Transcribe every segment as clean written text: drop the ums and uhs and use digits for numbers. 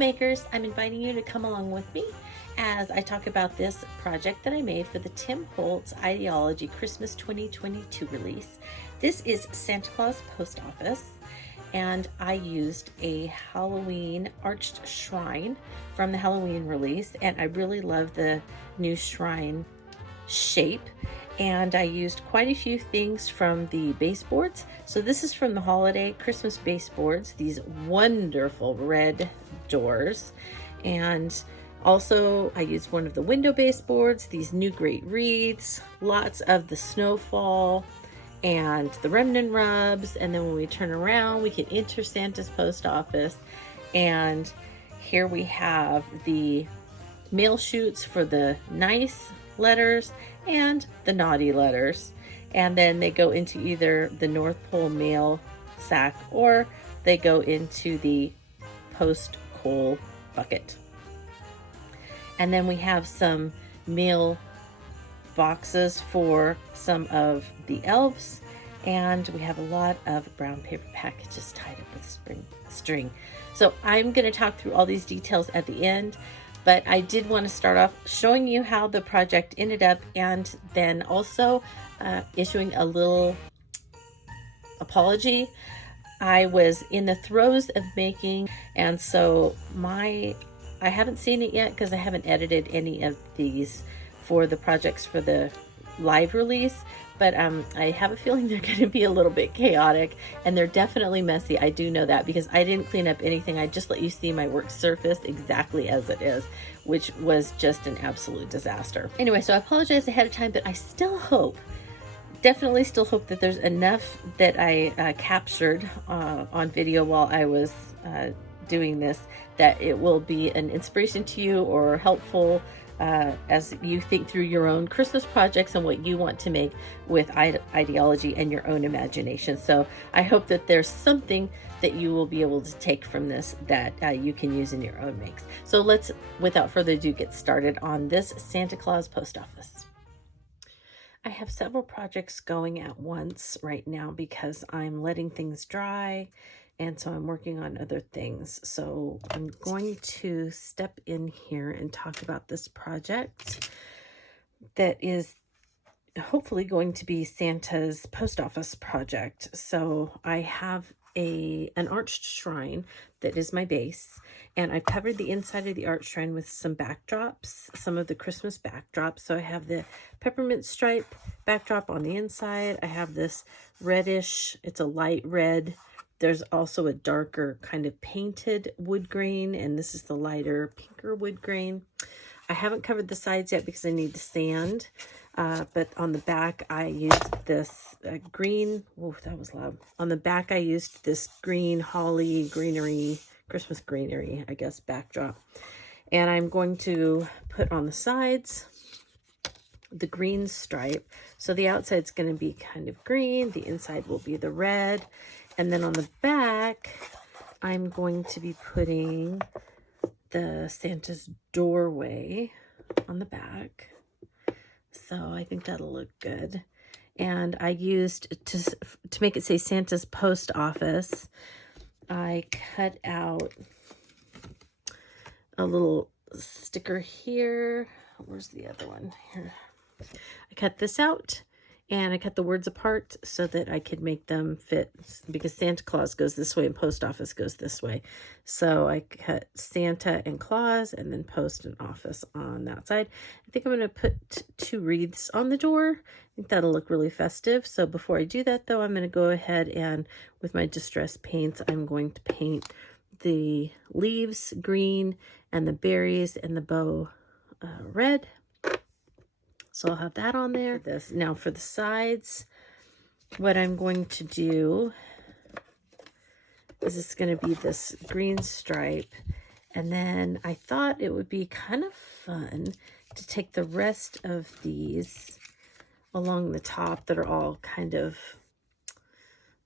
makers, I'm inviting you to come along with me as I talk about this project that I made for the Tim Holtz Idea-ology Christmas 2022 release. This is Santa Claus Post Office, and I used a Halloween arched shrine from the Halloween release, and I really love the new shrine shape. And I used quite a few things from the baseboards. So this is from the holiday Christmas baseboards, these wonderful red doors. And also I used one of the window baseboards, these new great wreaths, lots of the snowfall and the remnant rubs. And then when we turn around, we can enter Santa's post office. And here we have the mail chutes for the nice letters and the naughty letters, and then they go into either the North Pole mail sack or they go into the post coal bucket. And then we have some mail boxes for some of the elves, and we have a lot of brown paper packages tied up with string. So I'm going to talk through all these details at the end, but I did want to start off showing you how the project ended up, and then also issuing a little apology. I was in the throes of making, and so I haven't seen it yet because I haven't edited any of these for the projects for the live release, but I have a feeling they're going to be a little bit chaotic, and they're definitely messy. I do know that because I didn't clean up anything. I just let you see my work surface exactly as it is, which was just an absolute disaster. Anyway, so I apologize ahead of time, but I still hope, definitely still hope that there's enough that I captured on video while I was doing this, that it will be an inspiration to you or helpful as you think through your own Christmas projects and what you want to make with ideology and your own imagination. So I hope that there's something that you will be able to take from this that you can use in your own makes. So let's, without further ado, get started on this Santa Claus post office. I have several projects going at once right now because I'm letting things dry, and so I'm working on other things. So I'm going to step in here and talk about this project that is hopefully going to be Santa's post office project. So I have an arched shrine that is my base, and I've covered the inside of the arched shrine with some backdrops, some of the Christmas backdrops. So I have the peppermint stripe backdrop on the inside. I have this reddish, it's a light red. There's also a darker kind of painted wood grain, and this is the lighter pinker wood grain. I haven't covered the sides yet because I need to sand, but on the back I used this green, oh, that was loud. On the back I used this green holly greenery, Christmas greenery, I guess, backdrop. And I'm going to put on the sides the green stripe. So the outside's going to be kind of green, the inside will be the red. And then on the back, I'm going to be putting the Santa's doorway on the back. So I think that'll look good. And I used, to make it say Santa's post office, I cut out a little sticker here. Where's the other one? Here. I cut this out, and I cut the words apart so that I could make them fit, because Santa Claus goes this way and post office goes this way. So I cut Santa and Claus and then post and office on that side. I think I'm going to put 2 wreaths on the door. I think that'll look really festive. So before I do that though, I'm going to go ahead and with my distress paints, I'm going to paint the leaves green and the berries and the bow red. So I'll have that on there. Now for the sides, what I'm going to do is it's going to be this green stripe. And then I thought it would be kind of fun to take the rest of these along the top that are all kind of,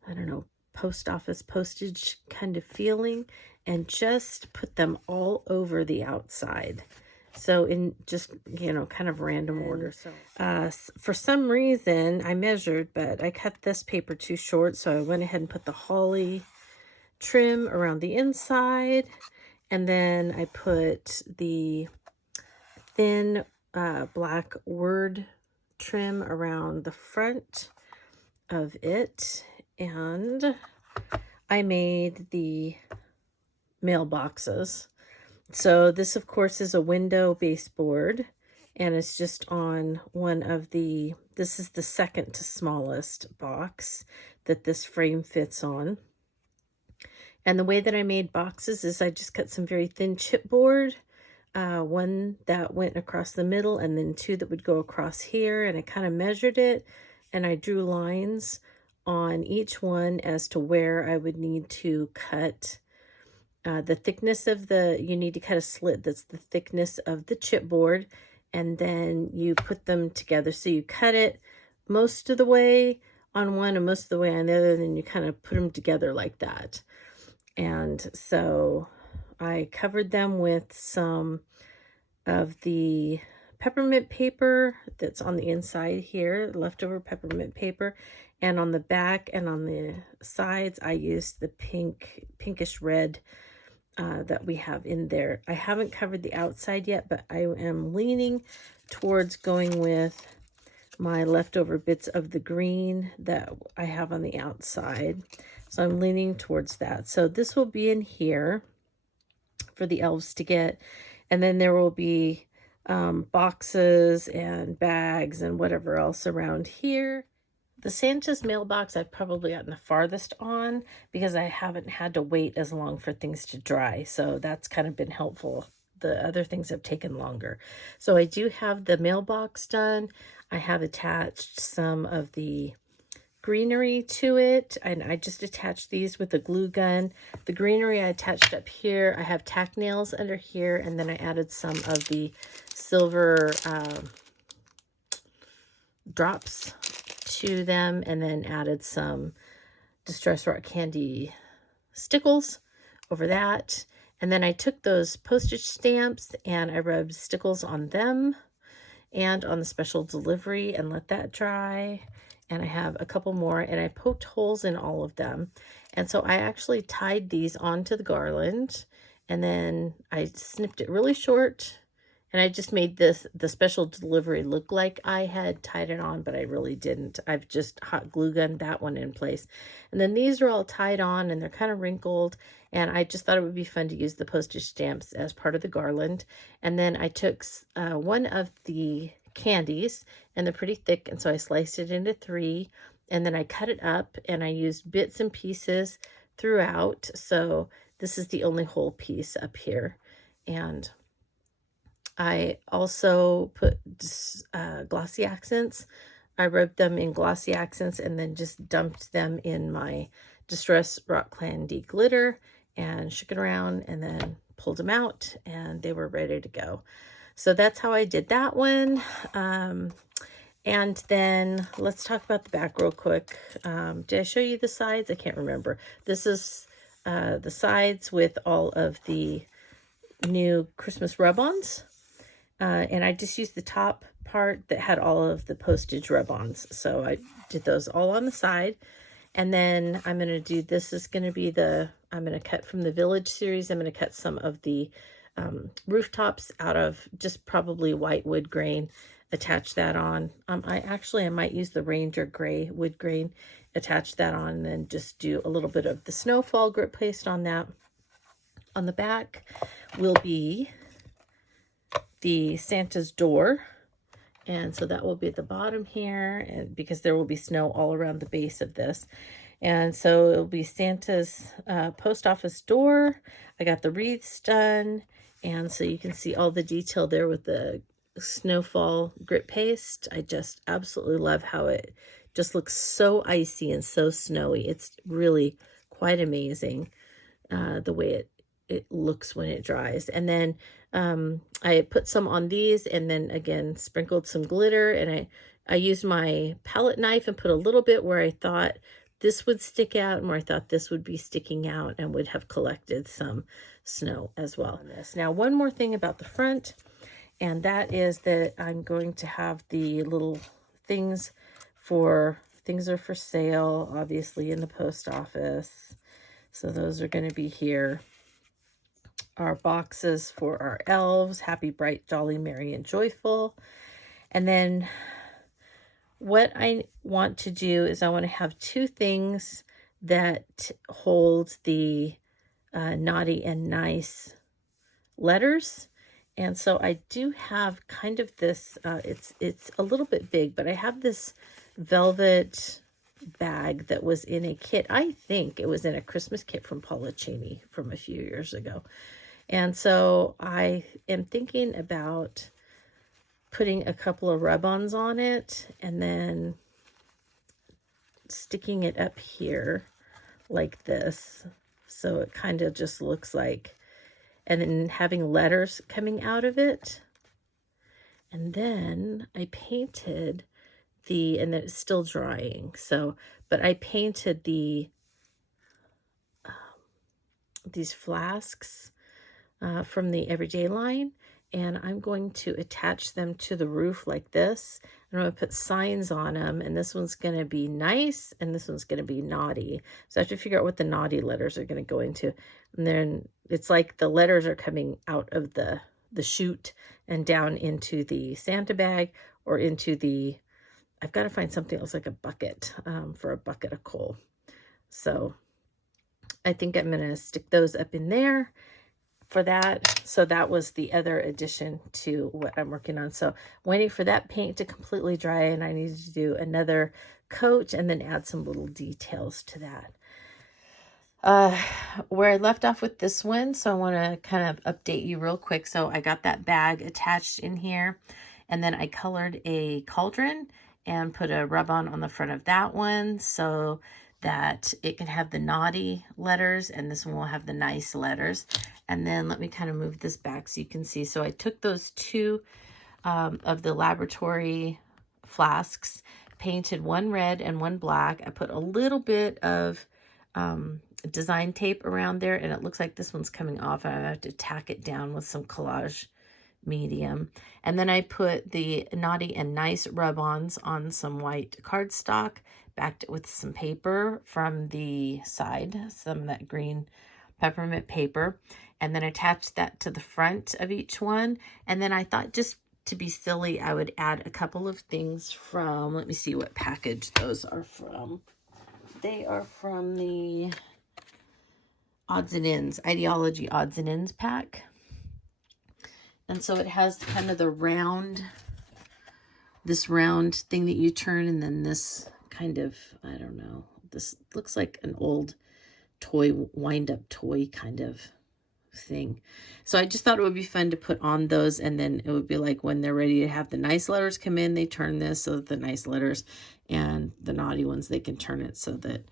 I don't know, post office postage kind of feeling, and just put them all over the outside. So in just, you know, kind of random order. So for some reason I measured, but I cut this paper too short. So I went ahead and put the holly trim around the inside And then I put the thin black word trim around the front of it. And I made the mailboxes. So this, of course, is a window baseboard, and it's just on one of the, this is the second to smallest box that this frame fits on. And the way that I made boxes is I just cut some very thin chipboard, one that went across the middle and then two that would go across here, and I kind of measured it and I drew lines on each one as to where I would need to cut the thickness of the, you need to cut a slit that's the thickness of the chipboard, and then you put them together. So you cut it most of the way on one and most of the way on the other, and then you kind of put them together like that. And so I covered them with some of the peppermint paper that's on the inside here, leftover peppermint paper, and on the back and on the sides I used the pinkish red that we have in there. I haven't covered the outside yet, but I am leaning towards going with my leftover bits of the green that I have on the outside. So I'm leaning towards that. So this will be in here for the elves to get. And then there will be boxes and bags and whatever else around here. The Santa's mailbox I've probably gotten the farthest on because I haven't had to wait as long for things to dry. So that's kind of been helpful. The other things have taken longer. So I do have the mailbox done. I have attached some of the greenery to it, and I just attached these with a glue gun. The greenery I attached up here. I have tack nails under here, and then I added some of the silver drops to them, and then added some Distress Rock Candy stickles over that. And then I took those postage stamps and I rubbed stickles on them and on the special delivery and let that dry. And I have a couple more, and I poked holes in all of them. And so I actually tied these onto the garland, and then I snipped it really short, and I just made the special delivery look like I had tied it on, but I really didn't. I've just hot glue gunned that one in place. And then these are all tied on, and they're kind of wrinkled, and I just thought it would be fun to use the postage stamps as part of the garland. And then I took one of the candies, and they're pretty thick, and so I sliced it into 3, and then I cut it up, and I used bits and pieces throughout. So this is the only whole piece up here. And I also put glossy accents. I rubbed them in glossy accents and then just dumped them in my Distress Rock Candy glitter and shook it around, and then pulled them out, and they were ready to go. So that's how I did that one. And then let's talk about the back real quick. Did I show you the sides? I can't remember. This is the sides with all of the new Christmas rub-ons. And I just used the top part that had all of the postage rub-ons. So I did those all on the side. And then I'm going to do, this is going to be I'm going to cut from the Village series. I'm going to cut some of the rooftops out of just probably white wood grain, attach that on. I might use the Ranger gray wood grain, attach that on, and then just do a little bit of the snowfall grit paste on that. On the back will be the Santa's door, and so that will be at the bottom here, and because there will be snow all around the base of this. And so it'll be Santa's post office door. I got the wreaths done, and so you can see all the detail there with the snowfall grit paste. I just absolutely love how it just looks so icy and so snowy. It's really quite amazing the way it looks when it dries. And then I put some on these, and then again sprinkled some glitter, and I used my palette knife and put a little bit where I thought this would stick out and where I thought this would be sticking out and would have collected some snow as well. Now, one more thing about the front, and that is that I'm going to have the little things are for sale, obviously, in the post office. So those are going to be here. our boxes for our elves, happy, bright, jolly, merry, and joyful. And then what I want to do is I want to have two things that hold the naughty and nice letters. And so I do have kind of this, it's a little bit big, but I have this velvet bag that was in a kit. I think it was in a Christmas kit from Paula Cheney from a few years ago. And so I am thinking about putting a couple of rub-ons on it and then sticking it up here like this. So it kind of just looks like, and then having letters coming out of it. And then I painted and then it's still drying. So, but I painted these flasks from the Everyday line, and I'm going to attach them to the roof like this. I'm going to put signs on them, and this one's going to be nice, and this one's going to be naughty. So I have to figure out what the naughty letters are going to go into. And then it's like the letters are coming out of the chute and down into the Santa bag or into the, I've got to find something else like a bucket for a bucket of coal. So I think I'm going to stick those up in there for that. So that was the other addition to what I'm working on. So waiting for that paint to completely dry, and I need to do another coat and then add some little details to that. Where I left off with this one, so I want to kind of update you real quick. So I got that bag attached in here, and then I colored a cauldron and put a rub-on on the front of that one so that it can have the naughty letters, and this one will have the nice letters. And then let me kind of move this back so you can see. So I took those two of the laboratory flasks, painted one red and one black. I put a little bit of design tape around there, and it looks like this one's coming off. I have to tack it down with some Collage medium. And then I put the naughty and nice rub-ons on some white cardstock, backed it with some paper from the side, some of that green peppermint paper, and then attached that to the front of each one. And then I thought, just to be silly, I would add a couple of things from, let me see what package those are from. They are from the Odds and Ends, Idea-ology Odds and Ends pack. And so it has kind of the round, this round thing that you turn, and then this kind of, I don't know, this looks like an old toy, wind-up toy kind of thing. So I just thought it would be fun to put on those, and then it would be like when they're ready to have the nice letters come in, they turn this so that the nice letters and the naughty ones, they can turn it so that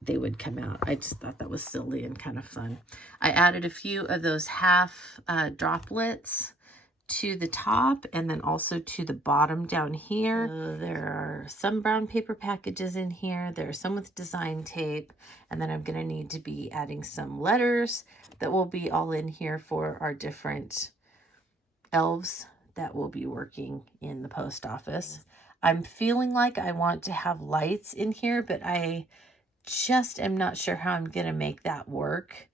they would come out. I just thought that was silly and kind of fun. I added a few of those half droplets to the top and then also to the bottom down here. There are some brown paper packages in here. There are some with design tape. And then I'm going to need to be adding some letters that will be all in here for our different elves that will be working in the post office. I'm feeling like I want to have lights in here, but I just am not sure how I'm going to make that work.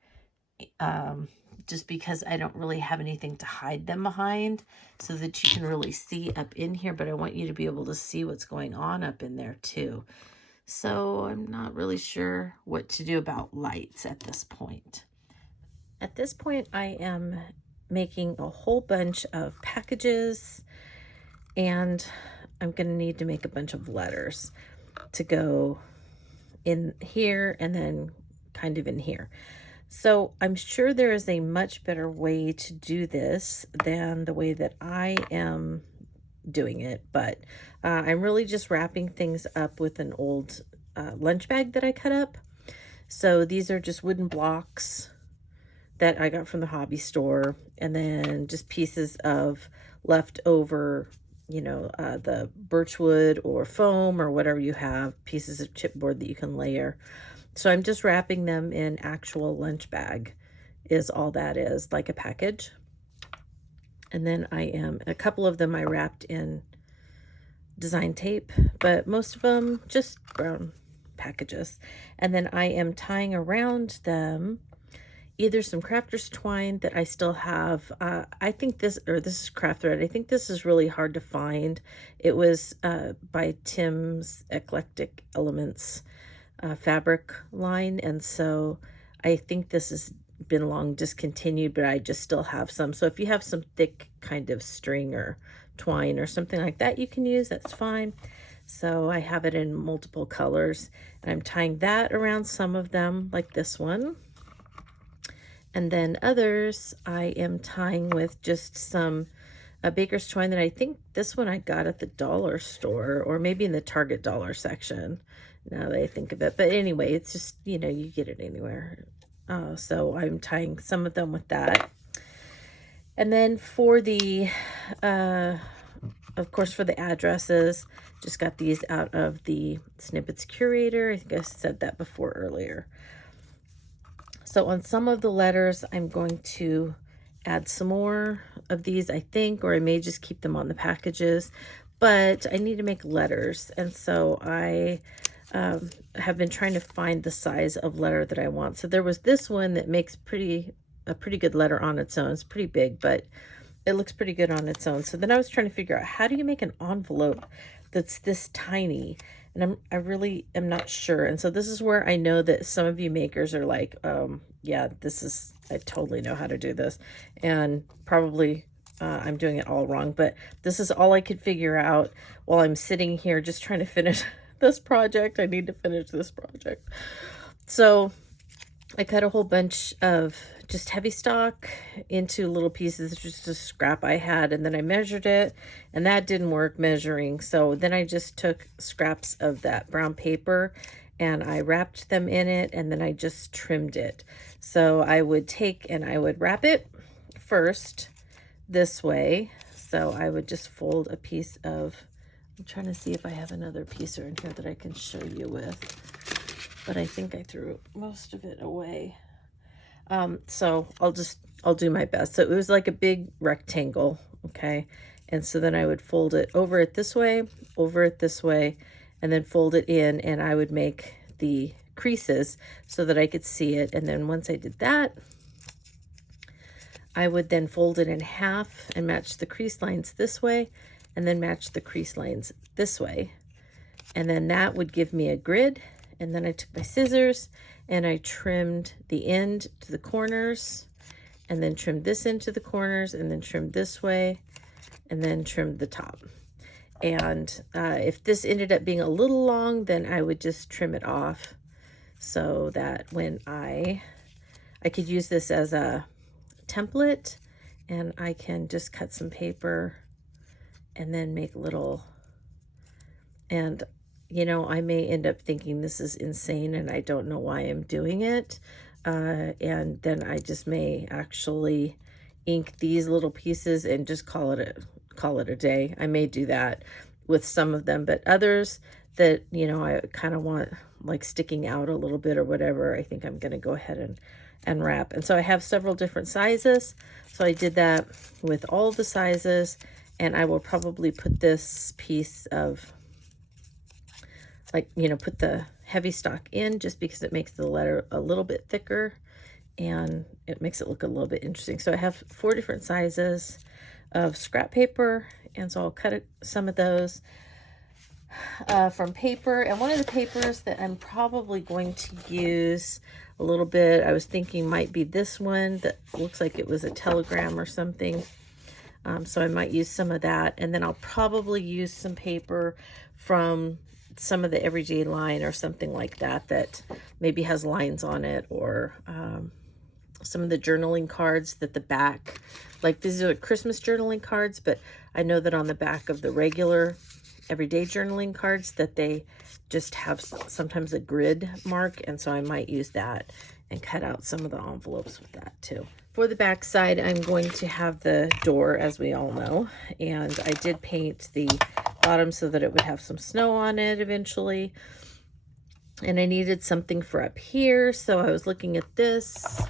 Just because I don't really have anything to hide them behind so that you can really see up in here, but I want you to be able to see what's going on up in there too. So I'm not really sure what to do about lights at this point. At this point, I am making a whole bunch of packages, and I'm going to need to make a bunch of letters to go in here and then kind of in here. So I'm sure there is a much better way to do this than the way that I am doing it, but I'm really just wrapping things up with an old lunch bag that I cut up. So these are just wooden blocks that I got from the hobby store, and then just pieces of leftover, you know, the birchwood or foam or whatever you have, pieces of chipboard that you can layer. So I'm just wrapping them in actual lunch bag is all that is, like a package. And then a couple of them I wrapped in design tape, but most of them just brown packages. And then I am tying around them either some crafter's twine that I still have. I think this is craft thread. I think this is really hard to find. It was by Tim's Eclectic Elements fabric line, and so I think this has been long discontinued, but I just still have some. So if you have some thick kind of string or twine or something like that you can use, that's fine. So I have it in multiple colors, and I'm tying that around some of them, like this one. And then others I am tying with just some baker's twine that I think this one I got at the dollar store, or maybe in the Target dollar section, now that I think of it. But anyway, it's just, you know, you get it anywhere. So I'm tying some of them with that. And then for the, of course, for the addresses, just got these out of the Snippets Curator. I think I said that before earlier. So on some of the letters, I'm going to add some more of these, I think, or I may just keep them on the packages. But I need to make letters, and so I have been trying to find the size of letter that I want. So there was this one that makes a pretty good letter on its own. It's pretty big, but it looks pretty good on its own. So then I was trying to figure out, how do you make an envelope that's this tiny? And I really am not sure. And so this is where I know that some of you makers are like, yeah, I totally know how to do this. And probably I'm doing it all wrong, but this is all I could figure out while I'm sitting here just trying to finish this project. I need to finish this project. So I cut a whole bunch of just heavy stock into little pieces, just a scrap I had, and then I measured it, and that didn't work measuring. So then I just took scraps of that brown paper and I wrapped them in it, and then I just trimmed it. So I would take and I would wrap it first this way. So I would just fold a piece of, I'm trying to see if I have another piece in here that I can show you with, but I think I threw most of it away. So I'll do my best. So it was like a big rectangle, okay? And so then I would fold it over it this way, and then fold it in, and I would make the creases so that I could see it. And then once I did that, I would then fold it in half and match the crease lines this way, and then match the crease lines this way. And then that would give me a grid. And then I took my scissors and I trimmed the end to the corners, and then trimmed this into the corners, and then trimmed this way, and then trimmed the top. And if this ended up being a little long, then I would just trim it off, so that when I could use this as a template, and I can just cut some paper and then make little, and you know, I may end up thinking this is insane and I don't know why I'm doing it. And then I just may actually ink these little pieces and just call it a day. I may do that with some of them, but others that, you know, I kind of want like sticking out a little bit or whatever, I think I'm going to go ahead and wrap. And so I have several different sizes. So I did that with all the sizes, and I will probably put this piece of, like, you know, put the heavy stock in just because it makes the letter a little bit thicker and it makes it look a little bit interesting. So I have 4 different sizes of scrap paper, and so I'll cut some of those from paper. And one of the papers that I'm probably going to use a little bit, I was thinking might be this one that looks like it was a telegram or something. So I might use some of that, and then I'll probably use some paper from some of the everyday line or something like that that maybe has lines on it, or some of the journaling cards that the back, like these are Christmas journaling cards, but I know that on the back of the regular everyday journaling cards that they just have sometimes a grid mark, and so I might use that and cut out some of the envelopes with that too. For the back side, I'm going to have the door, as we all know, and I did paint the bottom so that it would have some snow on it eventually. And I needed something for up here, so I was looking at this.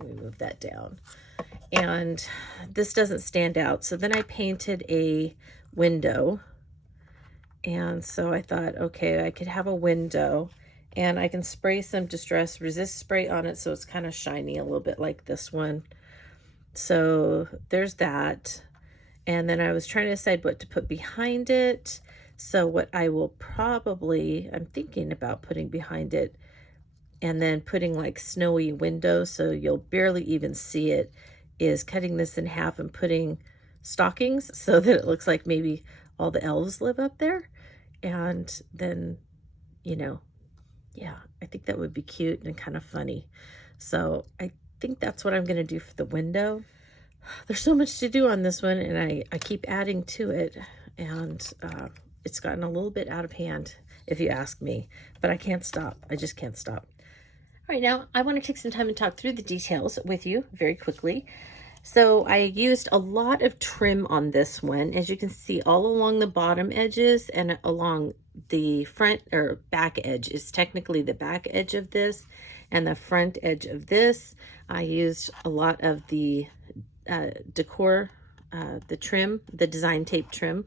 Let me move that down. And this doesn't stand out, so then I painted a window. And so I thought, okay, I could have a window, And I can spray some Distress Resist spray on it so it's kind of shiny a little bit like this one. So there's that. And then I was trying to decide what to put behind it. So what I will probably, I'm thinking about putting behind it, and then putting like snowy windows so you'll barely even see it, is cutting this in half and putting stockings so that it looks like maybe all the elves live up there. And then, you know, yeah, I think that would be cute and kind of funny. So I think that's what I'm going to do for the window. There's so much to do on this one, and I keep adding to it, and it's gotten a little bit out of hand, if you ask me, but I can't stop. I just can't stop. All right, now I want to take some time and talk through the details with you very quickly. So I used a lot of trim on this one, as you can see, all along the bottom edges and along the front or back edge is technically the back edge of this, and the front edge of this. I used a lot of the decor, the trim, the design tape trim.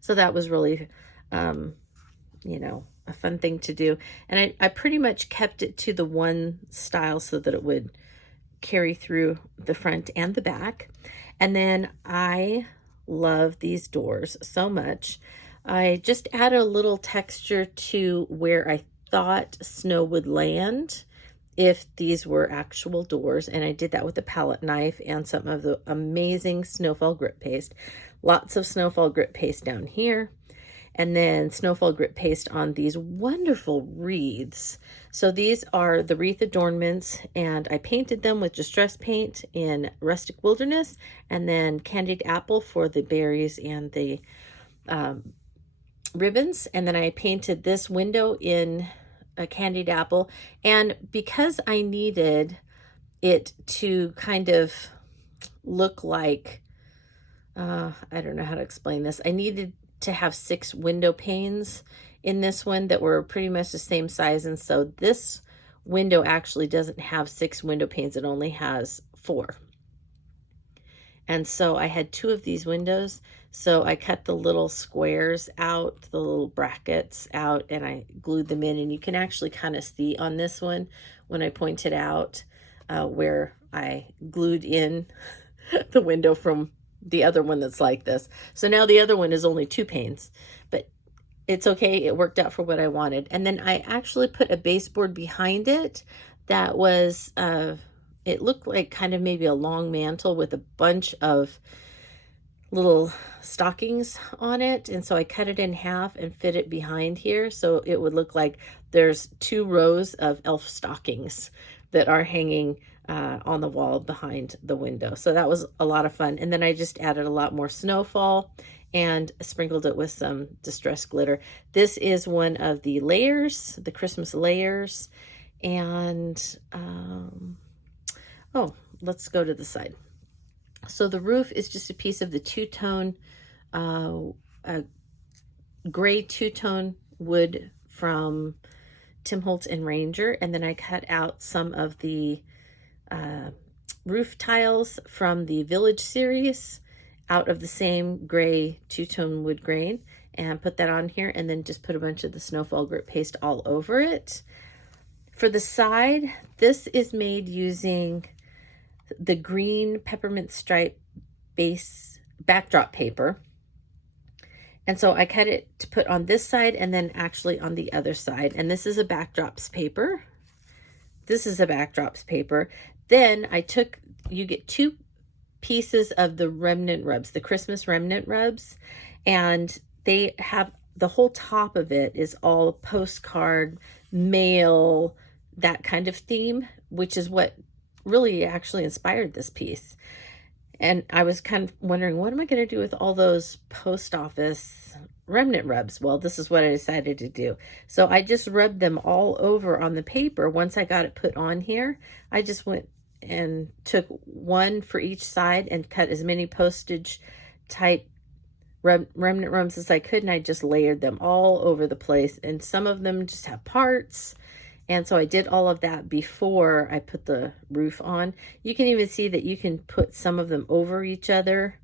So that was really, you know, a fun thing to do. And I pretty much kept it to the one style so that it would carry through the front and the back. And then I love these doors so much. I just added a little texture to where I thought snow would land if these were actual doors, and I did that with a palette knife and some of the amazing Snowfall Grit Paste. Lots of Snowfall Grit Paste down here, and then Snowfall Grit Paste on these wonderful wreaths. So these are the wreath adornments, and I painted them with distress paint in Rustic Wilderness, and then Candied Apple for the berries and the ribbons. And then I painted this window in a Candied Apple. And because I needed it to kind of look like, I don't know how to explain this. I needed to have 6 window panes in this one that were pretty much the same size. And so this window actually doesn't have 6 window panes. It only has 4. And so I had 2 of these windows. So I cut the little squares out, the little brackets out, and I glued them in. And you can actually kind of see on this one when I pointed out where I glued in the window from the other one that's like this. So now the other one is only 2 panes, but it's okay. It worked out for what I wanted. And then I actually put a baseboard behind it that was, it looked like kind of maybe a long mantle with a bunch of little stockings on it. And so I cut it in half and fit it behind here. So it would look like there's 2 rows of elf stockings that are hanging on the wall behind the window. So that was a lot of fun. And then I just added a lot more snowfall and sprinkled it with some distress glitter. This is one of the layers, the Christmas layers. And oh, let's go to the side. So the roof is just a piece of the two-tone, gray two-tone wood from Tim Holtz and Ranger. And then I cut out some of the roof tiles from the Village series out of the same gray two-tone wood grain and put that on here, and then just put a bunch of the Snowfall Grit Paste all over it. For the side, this is made using the green peppermint stripe base backdrop paper. And so I cut it to put on this side and then actually on the other side. And this is a backdrops paper. This is a backdrops paper. Then I took, you get 2 pieces of the Remnant rubs, the Christmas Remnant rubs, and they have the whole top of it is all postcard, mail, that kind of theme, which is what really actually inspired this piece. And I was kind of wondering, what am I going to do with all those post office Remnant rubs? Well, this is what I decided to do. So I just rubbed them all over on the paper. Once I got it put on here, I just went and took 1 for each side and cut as many postage type Remnant rubs as I could, and I just layered them all over the place. And some of them just have parts. And so I did all of that before I put the roof on. You can even see that you can put some of them over each other,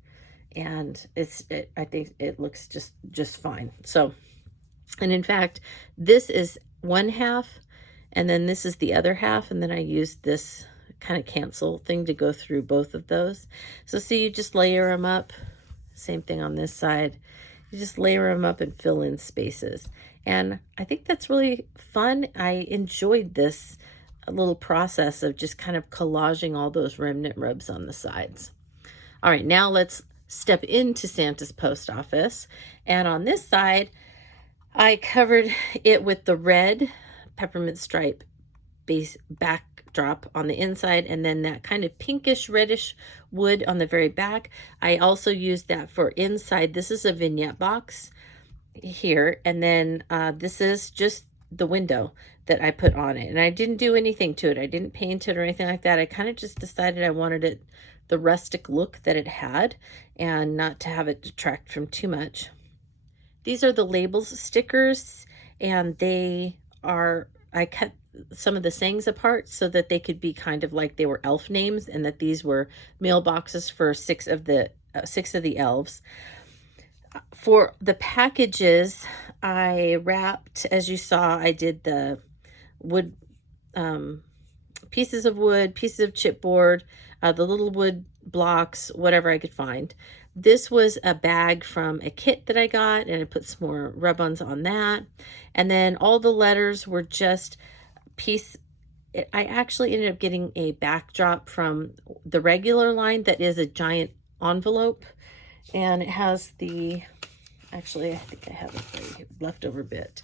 and I think it looks just fine. So, and in fact, this is one half, and then this is the other half, and then I used this kind of cancel thing to go through both of those. So see, you just layer them up. Same thing on this side. You just layer them up and fill in spaces. And I think that's really fun. I enjoyed this little process of just kind of collaging all those remnant rubs on the sides. All right, now let's step into Santa's post office. And on this side, I covered it with the red peppermint stripe base backdrop on the inside, and then that kind of pinkish reddish wood on the very back. I also used that for inside. This is a vignette box here, and then this is just the window that I put on it, and I didn't do anything to it. I didn't paint it or anything like that. I kind of just decided I wanted it the rustic look that it had and not to have it detract from too much. These are the labels stickers, and they are, I cut some of the sayings apart so that they could be kind of like they were elf names, and that these were mailboxes for six of the elves. For the packages, I wrapped, as you saw, I did the wood, pieces of wood, pieces of chipboard, the little wood blocks, whatever I could find. This was a bag from a kit that I got, and I put some more rub-ons on that. And then all the letters were just piece. I actually ended up getting a backdrop from the regular line that is a giant envelope, and it has the, actually I think I have a leftover bit.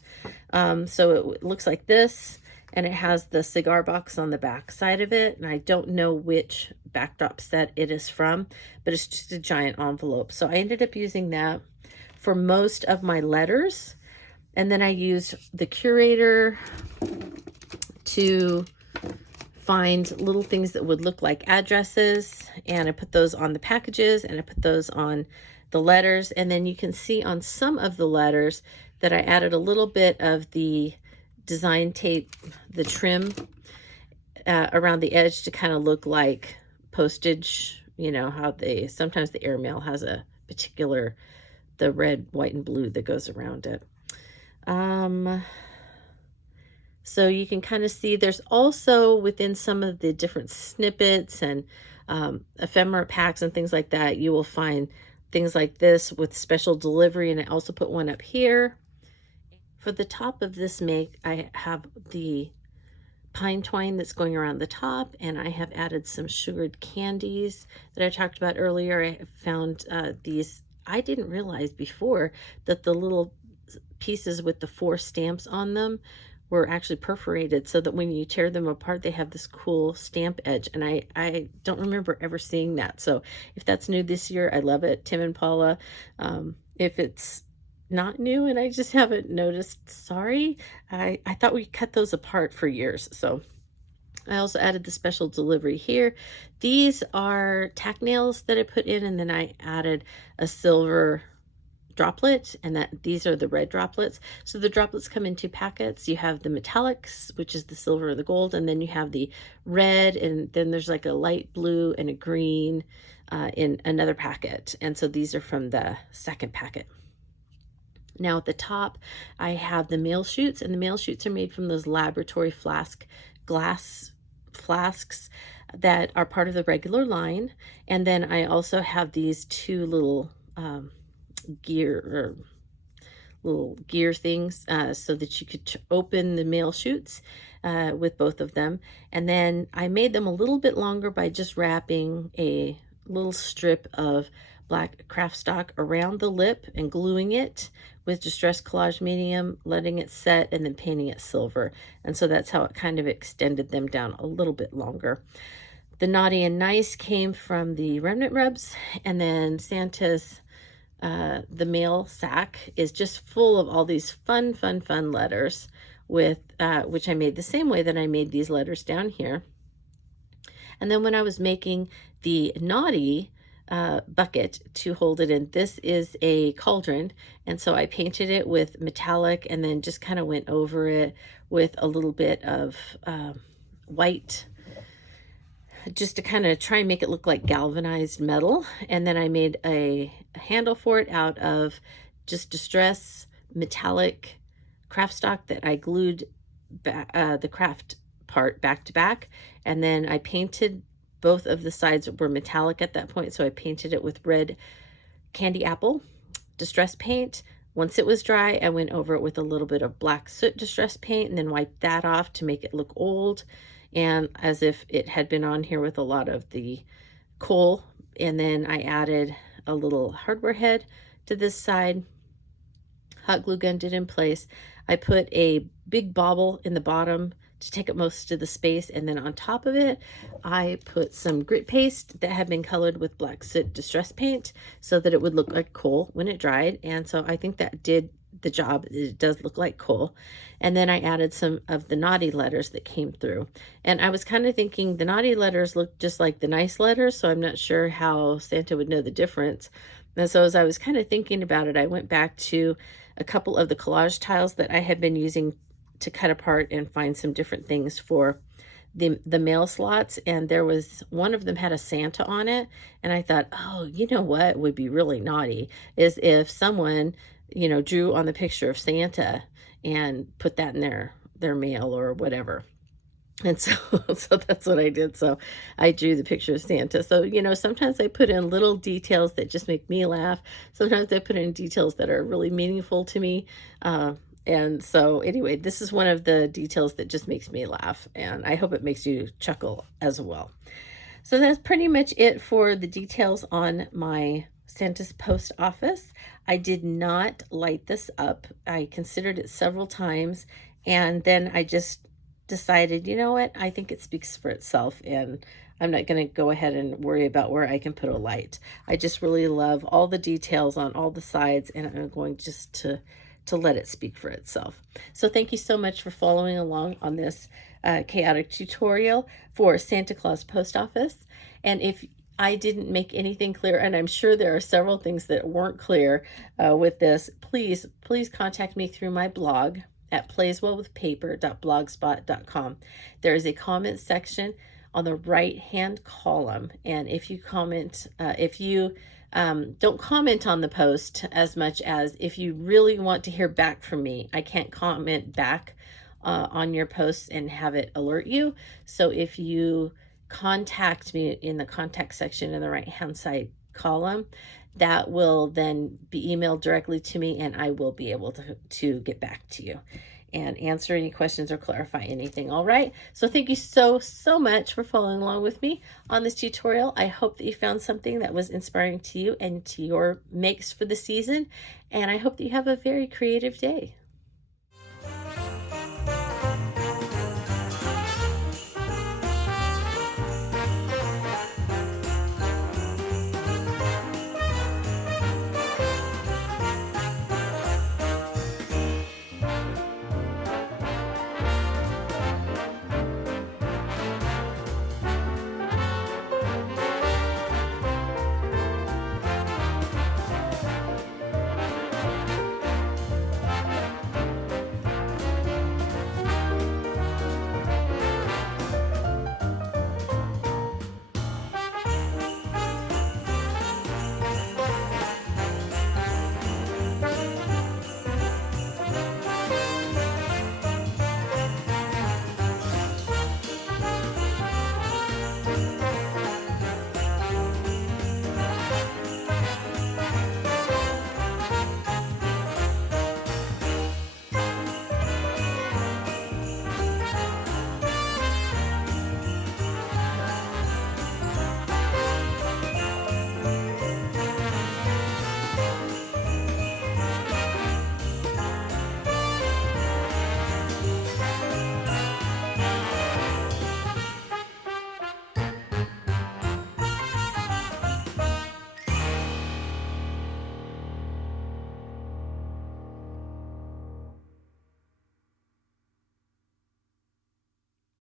So it looks like this, and it has the cigar box on the back side of it, and I don't know which backdrop set it is from, but it's just a giant envelope. So I ended up using that for most of my letters, and then I used the curator to find little things that would look like addresses, and I put those on the packages, and I put those on the letters. And then you can see on some of the letters that I added a little bit of the design tape, the trim around the edge to kind of look like postage. You know how they, sometimes the airmail has a particular, the red, white, and blue that goes around it. So you can kind of see there's also within some of the different snippets and ephemera packs and things like that, you will find things like this with special delivery. And I also put one up here. For the top of this make, I have the pine twine that's going around the top, and I have added some sugared candies that I talked about earlier. I found these, I didn't realize before that the little pieces with the 4 stamps on them were actually perforated, so that when you tear them apart, they have this cool stamp edge. And I don't remember ever seeing that. So if that's new this year, I love it. Tim and Paula. If it's not new and I just haven't noticed, sorry. I thought we cut those apart for years. So I also added the special delivery here. These are tack nails that I put in, and then I added a silver droplet, and that these are the red droplets. So the droplets come in 2 packets. You have the metallics, which is the silver or the gold, and then you have the red, and then there's like a light blue and a green in another packet. And so these are from the second packet. Now at the top, I have the mail chutes, and the mail chutes are made from those laboratory glass flasks that are part of the regular line. And then I also have these 2 little little gear things so that you could open the mail chutes with both of them. And then I made them a little bit longer by just wrapping a little strip of black craft stock around the lip and gluing it with Distress Collage Medium, letting it set, and then painting it silver. And so that's how it kind of extended them down a little bit longer. The Naughty and Nice came from the Remnant rubs, and then Santa's the mail sack is just full of all these fun letters with which I made the same way that I made these letters down here. And then when I was making the Naughty bucket to hold it in, this is a cauldron, and so I painted it with metallic and then just kind of went over it with a little bit of white, just to kind of try and make it look like galvanized metal. And then I made a handle for it out of just distress metallic craft stock that I glued the craft part back to back, and then I painted both of the sides were metallic at that point, so I painted it with red candy apple distress paint. Once it was dry, I went over it with a little bit of black soot distress paint and then wiped that off to make it look old and as if it had been on here with a lot of the coal. And then I added a little hardware head to this side, hot glue gunned it in place. I put a big bauble in the bottom to take up most of the space, and then on top of it I put some grit paste that had been colored with black soot distress paint so that it would look like coal when it dried, and so I think that did the job. It does look like coal. And then I added some of the naughty letters that came through, and I was kind of thinking the naughty letters look just like the nice letters, so I'm not sure how Santa would know the difference. And so as I was kind of thinking about it, I went back to a couple of the collage tiles that I had been using to cut apart and find some different things for the mail slots, and there was one of them had a Santa on it, and I thought, oh, you know what would be really naughty is if someone, you know, drew on the picture of Santa and put that in their mail or whatever. And so that's what I did. So I drew the picture of Santa. So, you know, sometimes I put in little details that just make me laugh. Sometimes I put in details that are really meaningful to me. And so anyway, this is one of the details that just makes me laugh, and I hope it makes you chuckle as well. So that's pretty much it for the details on my Santa's post office. I did not light this up. I considered it several times, and then I just decided, you know what, I think it speaks for itself, and I'm not going to go ahead and worry about where I can put a light. I just really love all the details on all the sides, and I'm going just to let it speak for itself. So thank you so much for following along on this chaotic tutorial for Santa Claus Post Office. And if I didn't make anything clear, and I'm sure there are several things that weren't clear with this, please contact me through my blog at playswellwithpaper.blogspot.com. There is a comment section on the right hand column, and if you comment, don't comment on the post as much as if you really want to hear back from me. I can't comment back on your posts and have it alert you. So if you contact me in the contact section in the right hand side column, that will then be emailed directly to me, and I will be able to get back to you and answer any questions or clarify anything. All right, so thank you so much for following along with me on this tutorial. I hope that you found something that was inspiring to you and to your makes for the season, and I hope that you have a very creative day.